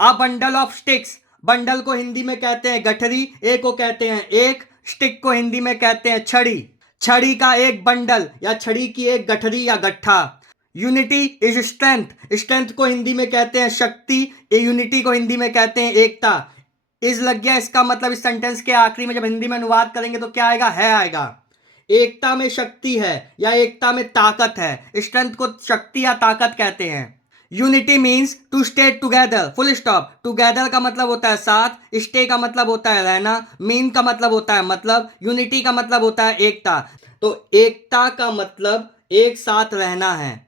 A bundle of sticks, bundle को हिंदी में कहते हैं गठरी, एक को कहते हैं एक, स्टिक को हिंदी में कहते हैं छड़ी, छड़ी का एक बंडल या छड़ी की एक गठरी या गट्ठा। यूनिटी इज स्ट्रेंथ, स्ट्रेंथ को हिंदी में कहते हैं शक्ति, यूनिटी को हिंदी में कहते हैं एकता। इज लग गया, इसका मतलब इस सेंटेंस के आखिरी में जब हिंदी में अनुवाद करेंगे तो क्या आएगा, है आएगा। एकता में शक्ति है या एकता में ताकत है, स्ट्रेंथ को शक्ति या ताकत कहते हैं। Unity means to stay together, full stop. Together का मतलब होता है साथ, स्टे का मतलब होता है रहना, मीन का मतलब होता है मतलब, यूनिटी का मतलब होता है एकता। तो एकता का मतलब एक साथ रहना है।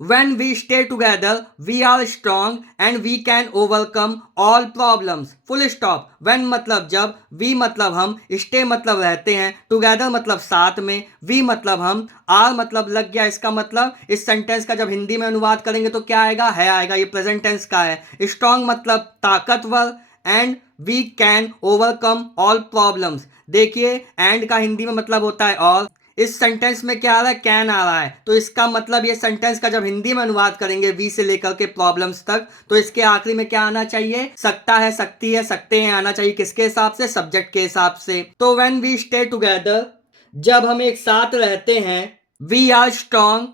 When we stay together, we are strong and we can overcome all problems. Full stop. When मतलब जब, we मतलब हम, stay मतलब रहते हैं, together मतलब साथ में, we मतलब हम, are मतलब लग गया। इसका मतलब इस सेंटेंस का जब हिंदी में अनुवाद करेंगे तो क्या आएगा, है आएगा। ये प्रेजेंट टेंस का है। स्ट्रांग मतलब ताकतवर, and we can overcome all problems. देखिए एंड का हिंदी में मतलब होता है और, इस सेंटेंस में क्या आ रहा है, कैन आ रहा है। तो इसका मतलब ये सेंटेंस का जब हिंदी में अनुवाद करेंगे वी से लेकर के प्रॉब्लम्स तक, तो इसके आखिरी में क्या आना चाहिए, सकता है, सकती है, सकते हैं आना चाहिए। किसके हिसाब से, सब्जेक्ट के हिसाब से। तो व्हेन वी स्टे टुगेदर, जब हम एक साथ रहते हैं, वी आर स्ट्रांग,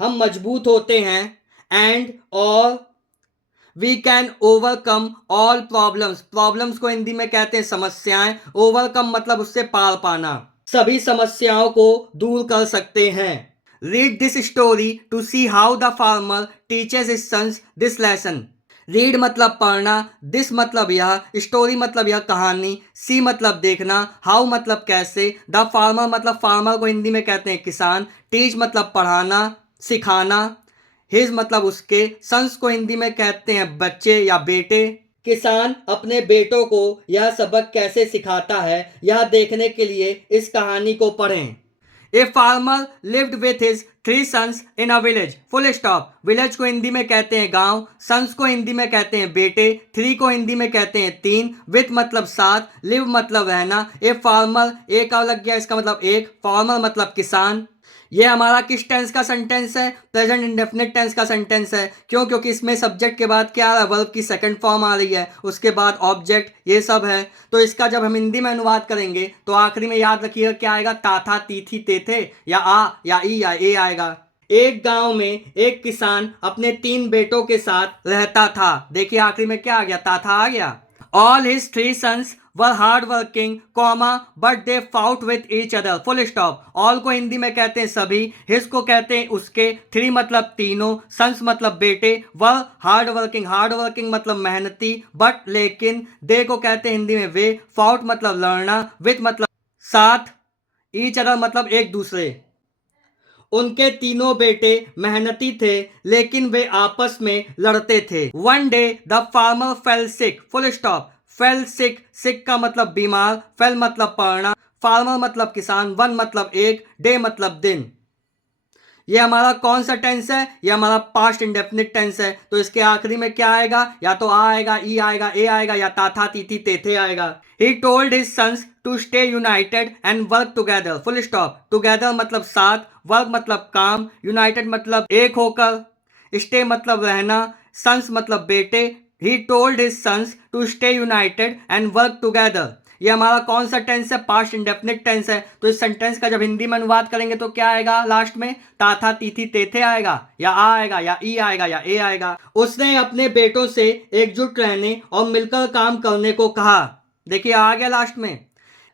हम मजबूत होते हैं, एंड और we can overcome all problems, problems को हिंदी में कहते हैं समस्याएं, ओवरकम मतलब उससे पार पाना, सभी समस्याओं को दूर कर सकते हैं। Read this story to see how the farmer teaches his sons this lesson. Read मतलब पढ़ना, दिस मतलब यह, स्टोरी मतलब यह कहानी, सी मतलब देखना, हाउ मतलब कैसे, द फार्मर मतलब फार्मर को हिंदी में कहते हैं किसान, टीच मतलब पढ़ाना, सिखाना, हिज मतलब उसके, सन्स को हिंदी में कहते हैं बच्चे या बेटे। किसान अपने बेटों को यह सबक कैसे सिखाता है, यह देखने के लिए इस कहानी को पढ़ें। A farmer lived with his 3 sons in a village, full stop. Village को हिंदी में कहते हैं गांव, सन्स को हिंदी में कहते हैं बेटे, 3 को हिंदी में कहते हैं 3, विथ मतलब साथ, लिव मतलब रहना। ए फार्मर, एक और लग गया, इसका मतलब एक, फार्मर मतलब किसान। ये हमारा किस टेंस का सेंटेंस है, प्रेजेंट इंडेफिनिट टेंस का सेंटेंस है। क्यों, क्योंकि इसमें सब्जेक्ट के बाद क्या आ रहा है, वर्ब की सेकंड फॉर्म आ रही है, उसके बाद ऑब्जेक्ट, ये सब है। तो इसका जब हम हिंदी में अनुवाद करेंगे तो आखिरी में याद रखिएगा क्या आएगा, ता था, ती थी, ते थे, या आ या ई या ए आएगा। एक गांव में एक किसान अपने 3 बेटों के साथ रहता था। देखिए आखिरी में क्या आ गया, ता था आ गया। All his 3 sons were hardworking, but they fought with each other. Full stop. All को हिंदी में कहते हैं सभी, his को कहते हैं उसके, 3 मतलब तीनों, sons मतलब बेटे, were hardworking, hardworking मतलब मेहनती, but लेकिन, they को कहते हैं हिंदी में वे, fought मतलब लड़ना, with मतलब साथ, each other मतलब एक दूसरे। उनके तीनों बेटे मेहनती थे लेकिन वे आपस में लड़ते थे। One day the farmer fell sick, full stop. Fell sick, sick का मतलब बीमार, फेल मतलब पड़ना, फार्मर मतलब किसान, वन मतलब एक, डे मतलब दिन। ये हमारा कौन सा टेंस है, ये हमारा पास्ट इंडेफिनिट टेंस है। तो इसके आखिरी में क्या आएगा, या तो आ आएगा, ई आएगा, ए आएगा, या ता था, ती थी, ते थे आएगा। He told his sons to stay united and work together, full stop. Together मतलब साथ, वर्क मतलब काम, यूनाइटेड मतलब एक होकर, स्टे मतलब रहना, सन्स मतलब बेटे। He told his sons to stay united and work together. ये हमारा कौन सा टेंस है, पास्ट इंडेफिनिट टेंस है। तो इस सेंटेंस का जब हिंदी में अनुवाद करेंगे तो क्या आएगा, लास्ट में ता था, ती थी, ते थे आएगा, या आ आएगा, या ई आएगा, या ए आएगा। उसने अपने बेटों से एकजुट रहने और मिलकर काम करने को कहा। देखिए आ गया लास्ट में।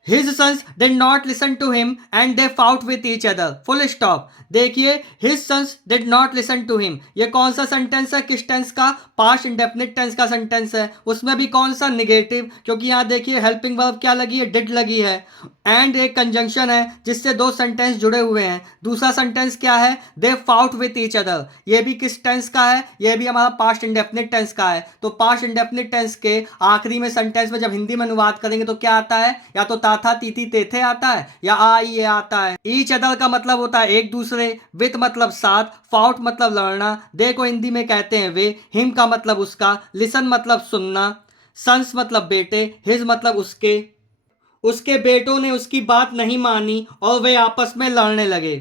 His sons did not listen to him and they fought with each other. Full stop. देखिए his sons did not listen to him. ये कौन सा सेंटेंस है, किस टेंस का, पास्ट इंडेफिनिट टेंस का सेंटेंस है। उसमें भी कौन सा, निगेटिव, क्योंकि यहाँ देखिए हेल्पिंग वर्ब क्या लगी है, डिड लगी है, एंड एक कंजंक्शन है जिससे 2 सेंटेंस जुड़े हुए हैं। दूसरा सेंटेंस क्या है, दे फाउट विथ ईच अदर। ये भी किस टेंस का है, ये भी हमारा पास्ट इंडेफिनिट टेंस का है। तो पास्ट इंडेफिनिट टेंस के आखिरी में सेंटेंस में जब हिंदी में अनुवाद करेंगे तो क्या आता है, या तो ता था, ती थी, ते थे आता है, या आ ई ए आता है। ईच अदर का मतलब होता है एक दूसरे, विथ मतलब साथ, फाउट मतलब लड़ना, दे को हिंदी में कहते हैं वे, हिम का मतलब उसका, लिसन मतलब सुनना, सन्स मतलब बेटे, हिज मतलब उसके। उसके बेटों ने उसकी बात नहीं मानी और वे आपस में लड़ने लगे।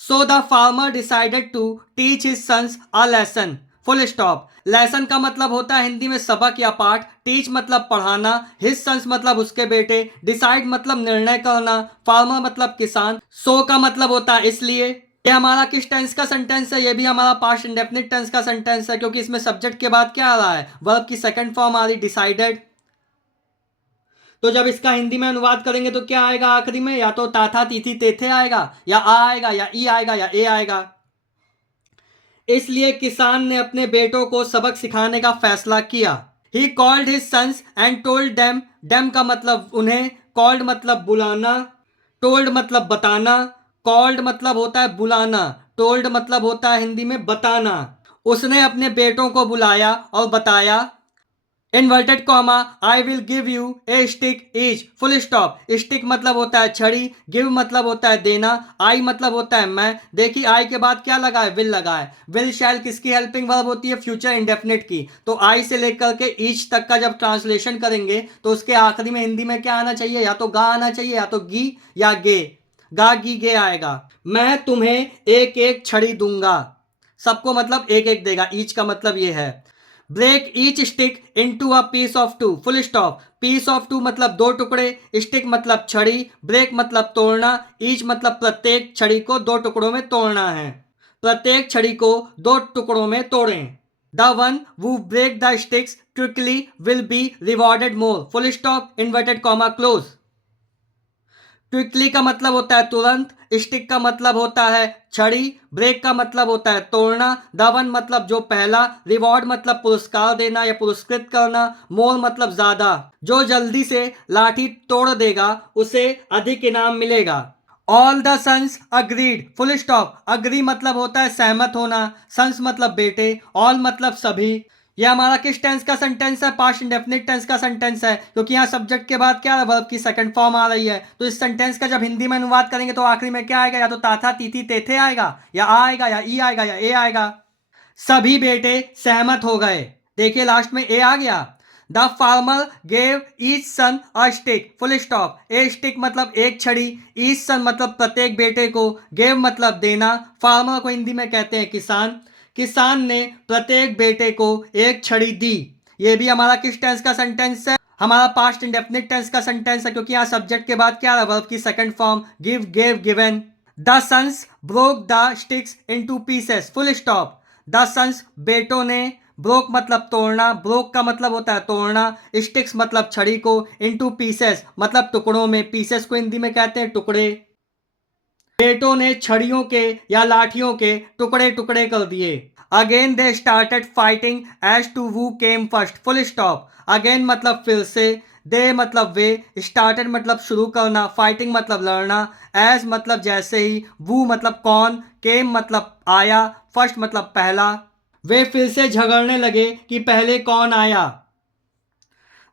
So the farmer decided to teach his sons a lesson, full stop. Lesson का मतलब होता है हिंदी में सबक या पाठ, टीच मतलब पढ़ाना, हिज सन्स मतलब उसके बेटे, डिसाइड मतलब निर्णय करना, फार्मर मतलब किसान, सो का मतलब होता है इसलिए। ये हमारा किस टेंस का सेंटेंस है? ये भी हमारा पास्ट इंडेफिनिट टेंस का सेंटेंस है, क्योंकि इसमें सब्जेक्ट के बाद क्या आ रहा है? वर्ब की सेकंड फॉर्म आ रही डिसाइडेड। तो जब इसका हिंदी में अनुवाद करेंगे तो क्या आएगा आखिरी में? या तो ताथा तीथी तेथे आएगा, या आ आएगा, या ई आएगा, या ए आएगा। इसलिए किसान ने अपने बेटों को सबक सिखाने का फैसला किया। He called his sons and told them. Them का मतलब उन्हें, कॉल्ड मतलब बुलाना, टोल्ड मतलब बताना। कॉल्ड मतलब होता है बुलाना, टोल्ड मतलब होता है हिंदी में बताना। उसने अपने बेटों को बुलाया और बताया, inverted comma, I will give U A stick each, full stop. Stick मतलब होता है छड़ी, गिव मतलब होता है देना, आई मतलब होता है मैं। देखिए आई के बाद क्या लगा है? विल लगा है। विल शैल किसकी हेल्पिंग वर्ब होती है? फ्यूचर इंडेफिनिट की। तो आई से लेकर के ईच तक का जब ट्रांसलेशन करेंगे तो उसके आखिरी में हिंदी में क्या आना चाहिए? या तो गा आना चाहिए, या तो गी, या गे। गा गी गे आएगा। मैं तुम्हें एक एक छड़ी दूंगा। सबको मतलब एक एक देगा, ईच का मतलब ये है। Break each stick into a piece of two, full stop. Piece of two मतलब दो टुकड़े, स्टिक मतलब छड़ी, ब्रेक मतलब तोड़ना, ईच मतलब प्रत्येक छड़ी को दो टुकड़ों में तोड़ना है। प्रत्येक छड़ी को दो टुकड़ों में तोड़ें। The one who break the sticks quickly will be rewarded more, full stop, inverted comma close। Quickly का मतलब होता है तुरंत, स्टिक का मतलब होता है छड़ी, ब्रेक का मतलब होता है तोड़ना, दावन मतलब जो पहला, रिवॉर्ड मतलब पुरस्कार देना या पुरस्कृत करना, मोर मतलब ज्यादा। जो जल्दी से लाठी तोड़ देगा उसे अधिक इनाम मिलेगा। All the sons agreed, full stop. Agree मतलब होता है सहमत होना, सन्स मतलब बेटे, ऑल मतलब सभी। यह हमारा किस टेंस का सेंटेंस है? पास्ट इंडेफिनिट टेंस का सेंटेंस है, क्योंकि यहाँ सब्जेक्ट के बाद क्या वर्ब की सेकंड फॉर्म आ रही है। तो इस सेंटेंस का जब हिंदी में अनुवाद करेंगे तो आखिरी में क्या आएगा? या तो ताथा तीथी तेथे आएगा, या आ आएगा, या ई आएगा, या ए आएगा। सभी बेटे सहमत हो गए। देखिए लास्ट में ए आ गया। The farmer gave each son a stick, full stop. A stick मतलब एक छड़ी, ईच सन मतलब प्रत्येक बेटे को, गेव मतलब देना, फार्मर को हिंदी में कहते हैं किसान। किसान ने प्रत्येक बेटे को एक छड़ी दी। ये भी हमारा किस टेंस का सेंटेंस है? हमारा पास्ट इंडेफिनिट टेंस का सेंटेंस है, क्योंकि यहाँ सब्जेक्ट के बाद क्या है? वर्ब की second form, give, gave, given. The sons broke the sticks into pieces, full stop. The sons बेटों ने, ब्रोक मतलब तोड़ना, ब्रोक का मतलब होता है तोड़ना, स्टिक्स मतलब छड़ी को, इनटू पीसेस मतलब टुकड़ों में, पीसेस को हिंदी में कहते हैं टुकड़े। बेटों ने छड़ियों के या लाठियों के टुकड़े टुकड़े कर दिए। Again they started fighting as to who came first, full stop. Again मतलब फिर से, दे मतलब वे, स्टार्टेड मतलब शुरू करना, फाइटिंग मतलब लड़ना, एज मतलब जैसे ही, वू मतलब कौन, केम मतलब आया, फर्स्ट मतलब पहला। वे फिर से झगड़ने लगे कि पहले कौन आया।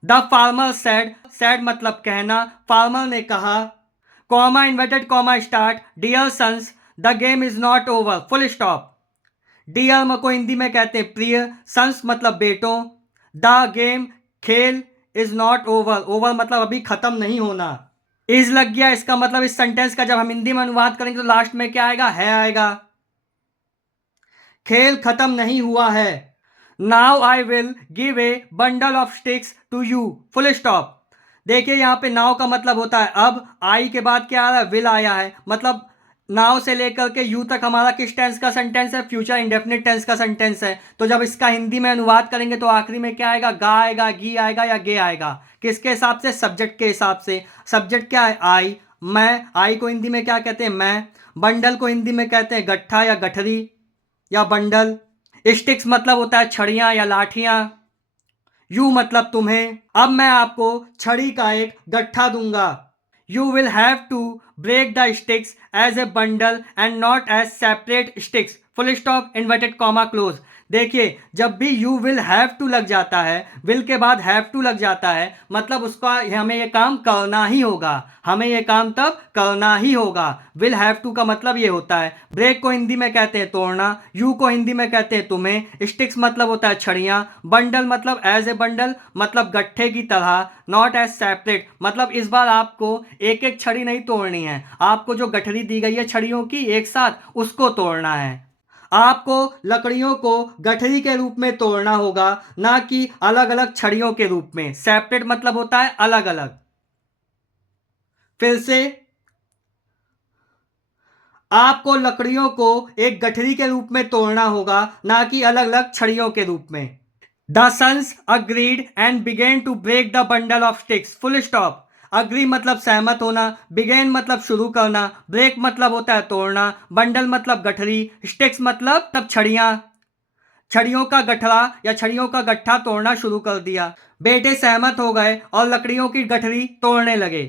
द फार्मर सैड, सैड मतलब कहना, फार्मर ने कहा, comma inverted comma start, dear sons the game is not over, full stop. Dear को हिंदी में कहते हैं प्रिय, सन्स मतलब बेटों, द गेम खेल, इज नॉट ओवर, ओवर मतलब अभी खत्म नहीं होना। इज लग गया, इसका मतलब इस सेंटेंस का जब हम हिंदी में अनुवाद करेंगे तो लास्ट में क्या आएगा? है आएगा। खेल खत्म नहीं हुआ है। Now I will give a bundle of sticks to you, full stop. देखिए यहाँ पे नाउ का मतलब होता है अब, आई के बाद क्या आ रहा है? विल आया है, मतलब नाउ से लेकर के यू तक हमारा किस टेंस का सेंटेंस है? फ्यूचर इंडेफिनिट टेंस का सेंटेंस है। तो जब इसका हिंदी में अनुवाद करेंगे तो आखिरी में क्या आएगा? गा आएगा, गी आएगा, या गे आएगा। किसके हिसाब से? सब्जेक्ट के हिसाब से। सब्जेक्ट क्या है? आई, मैं। आई को हिंदी में क्या कहते हैं? मैं। बंडल को हिंदी में कहते हैं गट्ठा या गठरी या बंडल। स्टिक्स मतलब होता है छड़ियां या लाठियां। यू मतलब तुम्हें। अब मैं आपको छड़ी का एक गट्ठा दूंगा। You will have to break the sticks as a bundle and not as separate sticks, full stop, inverted comma close. देखिए जब भी यू विल हैव टू लग जाता है, विल के बाद हैव टू लग जाता है, मतलब उसका हमें ये काम करना ही होगा, हमें ये काम तब करना ही होगा। विल हैव टू का मतलब ये होता है। ब्रेक को हिंदी में कहते हैं तोड़ना, यू को हिंदी में कहते हैं तुम्हें, स्टिक्स मतलब होता है छड़ियां, बंडल मतलब एज ए बंडल मतलब गट्ठे की तरह, नॉट एज सेपरेट मतलब इस बार आपको एक एक छड़ी नहीं तोड़नी है, आपको जो गठरी दी गई है छड़ियों की एक साथ उसको तोड़ना है। आपको लकड़ियों को गठरी के रूप में तोड़ना होगा, ना कि अलग अलग छड़ियों के रूप में। सेपरेट मतलब होता है अलग अलग। फिर से, आपको लकड़ियों को एक गठरी के रूप में तोड़ना होगा, ना कि अलग अलग छड़ियों के रूप में। The sons agreed and began to break the bundle of sticks, full stop. Agree मतलब सहमत होना, बिगेन मतलब शुरू करना, ब्रेक मतलब होता है तोड़ना, बंडल मतलब गठरी, स्टिक्स मतलब तब छड़ियां, छड़ियों का गठरा या छड़ियों का गट्ठा तोड़ना शुरू कर दिया। बेटे सहमत हो गए और लकड़ियों की गठरी तोड़ने लगे।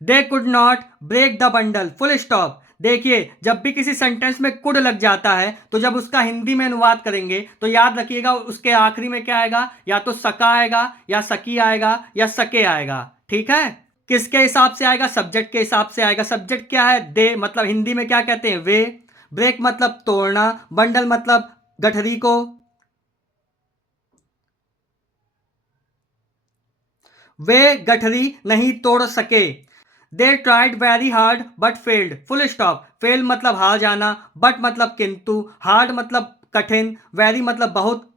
They could not break the bundle, full stop. देखिए, जब भी किसी सेंटेंस में कुड लग जाता है तो जब उसका हिंदी में अनुवाद करेंगे तो याद रखिएगा उसके आखिरी में क्या आएगा, या तो सका आएगा, या सकी आएगा, या सके आएगा। ठीक है, किसके हिसाब से आएगा, सब्जेक्ट के हिसाब से आएगा। सब्जेक्ट क्या है, दे, मतलब हिंदी में क्या कहते हैं, वे। ब्रेक मतलब तोड़ना, बंडल मतलब गठरी को, वे गठरी नहीं तोड़ सके। They tried very hard but failed, full stop. Fail मतलब हार जाना, बट मतलब किंतु, हार्ड मतलब कठिन, वेरी मतलब बहुत,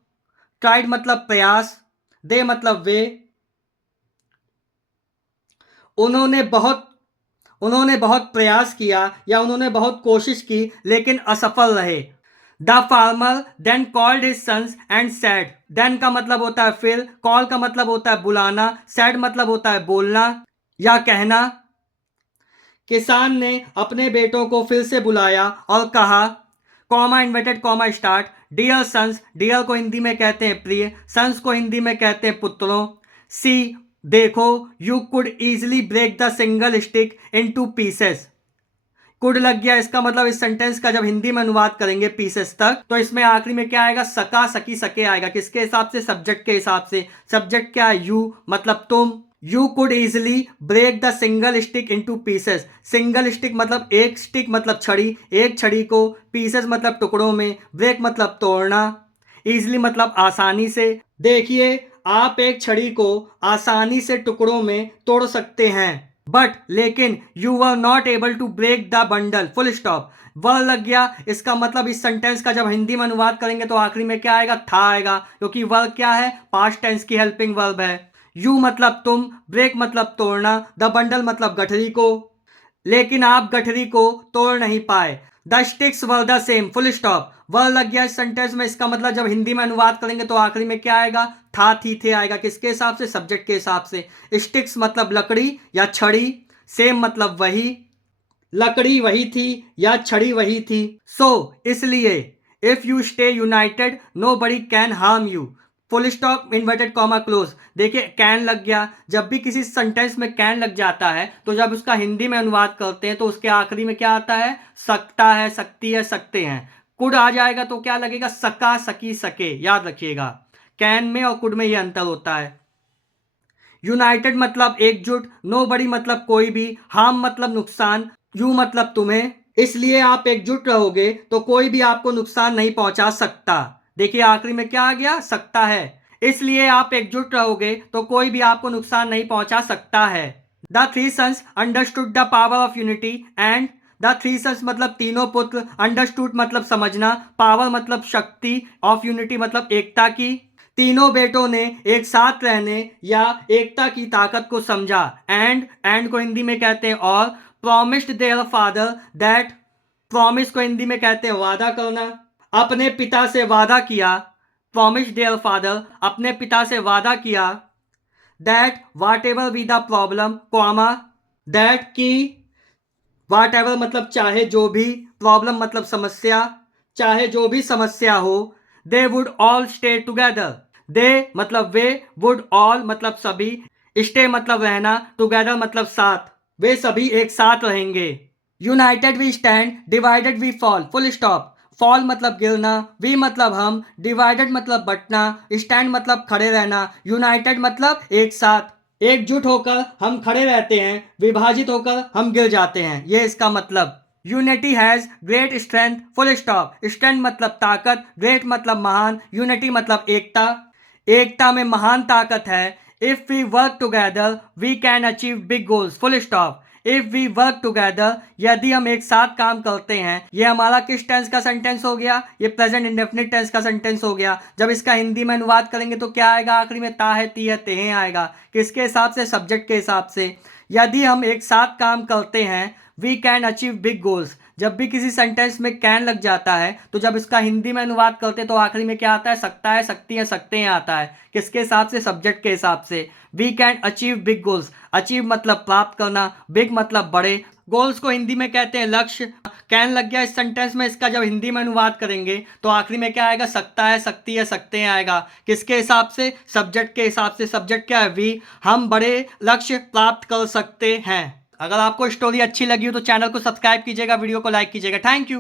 ट्राइड मतलब प्रयास, दे मतलब वे। उन्होंने बहुत उन्होंने बहुत प्रयास किया या उन्होंने बहुत कोशिश की लेकिन असफल रहे। The farmer then called his sons and said, then का मतलब होता है फिर, कॉल का मतलब होता है बुलाना, सैड मतलब होता है बोलना या कहना। किसान ने अपने बेटों को फिर से बुलाया और कहा, comma inverted comma start, dear sons, dear को हिंदी में कहते हैं प्रिय, सन्स को हिंदी में कहते हैं पुत्रों। सी, देखो, you could easily break the single stick into pieces. Could लग गया, इसका मतलब इस सेंटेंस का जब हिंदी में अनुवाद करेंगे पीसेस तक तो इसमें आखिरी में क्या आएगा, सका, सकी, सके आएगा। किसके हिसाब से, सब्जेक्ट के हिसाब से। सब्जेक्ट क्या है, यू, मतलब तुम। You could easily break the single stick into pieces. Single stick मतलब एक स्टिक मतलब छड़ी, एक छड़ी को, पीसेस मतलब टुकड़ों में, ब्रेक मतलब तोड़ना, इजिली मतलब आसानी से। देखिए, आप एक छड़ी को आसानी से टुकड़ों में तोड़ सकते हैं, बट लेकिन you were not able to break the bundle, full stop. Were लग गया, इसका मतलब इस सेंटेंस का जब हिंदी में अनुवाद करेंगे तो आखिरी में क्या आएगा, था आएगा, क्योंकि वर्ब क्या है, पास्ट टेंस की हेल्पिंग वर्ब है। यू मतलब तुम, ब्रेक मतलब तोड़ना, द बंडल मतलब गठरी को, लेकिन आप गठरी को तोड़ नहीं पाए। The sticks were the same, full stop. Were लग गया इस सेंटेंस में, इसका मतलब जब हिंदी में अनुवाद करेंगे तो आखिरी में क्या आएगा, था, थी, थे आएगा। किसके हिसाब से, सब्जेक्ट के हिसाब से। स्टिक्स मतलब लकड़ी या छड़ी, सेम मतलब वही, लकड़ी वही थी या छड़ी वही थी। सो इसलिए, if you stay united nobody can harm you, full stop, inverted comma close. देखिए, कैन लग गया, जब भी किसी सेंटेंस में कैन लग जाता है तो जब उसका हिंदी में अनुवाद करते हैं तो उसके आखिरी में क्या आता है, सकता है, सकती है, सकते हैं। कुड आ जाएगा तो क्या लगेगा, सका, सकी, सके। याद रखिएगा, कैन में और कुड में यह अंतर होता है। यूनाइटेड मतलब एकजुट, नो बड़ी मतलब कोई भी, हार्म मतलब नुकसान, यू मतलब तुम्हें। इसलिए आप एकजुट रहोगे तो कोई भी आपको नुकसान नहीं पहुंचा सकता। देखिए, आखिरी में क्या आ गया, सकता है। इसलिए आप एकजुट रहोगे तो कोई भी आपको नुकसान नहीं पहुंचा सकता है। The three sons understood the power of unity and, the three sons मतलब तीनों पुत्र, अंडरस्टूड मतलब समझना, पावर मतलब शक्ति, ऑफ यूनिटी मतलब एकता की। तीनों बेटों ने एक साथ रहने या एकता की ताकत को समझा। एंड को हिंदी में कहते हैं और, promised their father that, promise को हिंदी में कहते हैं वादा करना, अपने पिता से वादा किया। प्रॉमिस्ड देयर फादर, अपने पिता से वादा किया, that watt ever be the problem, comma, that की, वाट एवर मतलब चाहे जो भी, प्रॉब्लम मतलब समस्या, चाहे जो भी समस्या हो, they would all stay together. They मतलब वे, वुड ऑल मतलब सभी, स्टे मतलब रहना, टुगेदर मतलब साथ, वे सभी एक साथ रहेंगे। United we stand, divided we fall, full stop. Fall मतलब गिरना, वी मतलब हम, डिवाइडेड मतलब बंटना, स्टैंड मतलब खड़े रहना, यूनाइटेड मतलब एक साथ। एकजुट होकर हम खड़े रहते हैं, विभाजित होकर हम गिर जाते हैं, यह इसका मतलब। Unity has great strength, full stop. Strength मतलब ताकत, ग्रेट मतलब महान, यूनिटी मतलब एकता, एकता में महान ताकत है। If we work together we can achieve big goals, full stop. If we work together, यदि हम एक साथ काम करते हैं। ये हमारा किस टेंस का सेंटेंस हो गया? ये प्रेजेंट इंडेफिनिट टेंस का सेंटेंस हो गया। जब इसका हिंदी में अनुवाद करेंगे तो क्या आएगा? आखिरी में ता है, ती है, तेहे आएगा। किसके हिसाब से? सब्जेक्ट के हिसाब से। यदि हम एक साथ काम करते हैं, we can achieve big goals. जब भी किसी सेंटेंस में कैन लग जाता है तो जब इसका हिंदी में अनुवाद करते हैं तो आखिरी में क्या आता है? सकता है, सकती है, सकते हैं आता है। किसके हिसाब से? सब्जेक्ट के हिसाब से। We can achieve big goals. Achieve मतलब प्राप्त करना, बिग मतलब बड़े। गोल्स को हिंदी में कहते हैं लक्ष्य। कैन लग गया इस सेंटेंस में, इसका जब हिंदी में अनुवाद करेंगे तो आखिरी में क्या आएगा? सकता है, सकती है, सकते हैं आएगा। किसके हिसाब से? सब्जेक्ट के हिसाब से। सब्जेक्ट क्या है? वी। हम बड़े लक्ष्य प्राप्त कर सकते हैं। अगर आपको स्टोरी अच्छी लगी हो तो चैनल को सब्सक्राइब कीजिएगा, वीडियो को लाइक कीजिएगा। Thank you.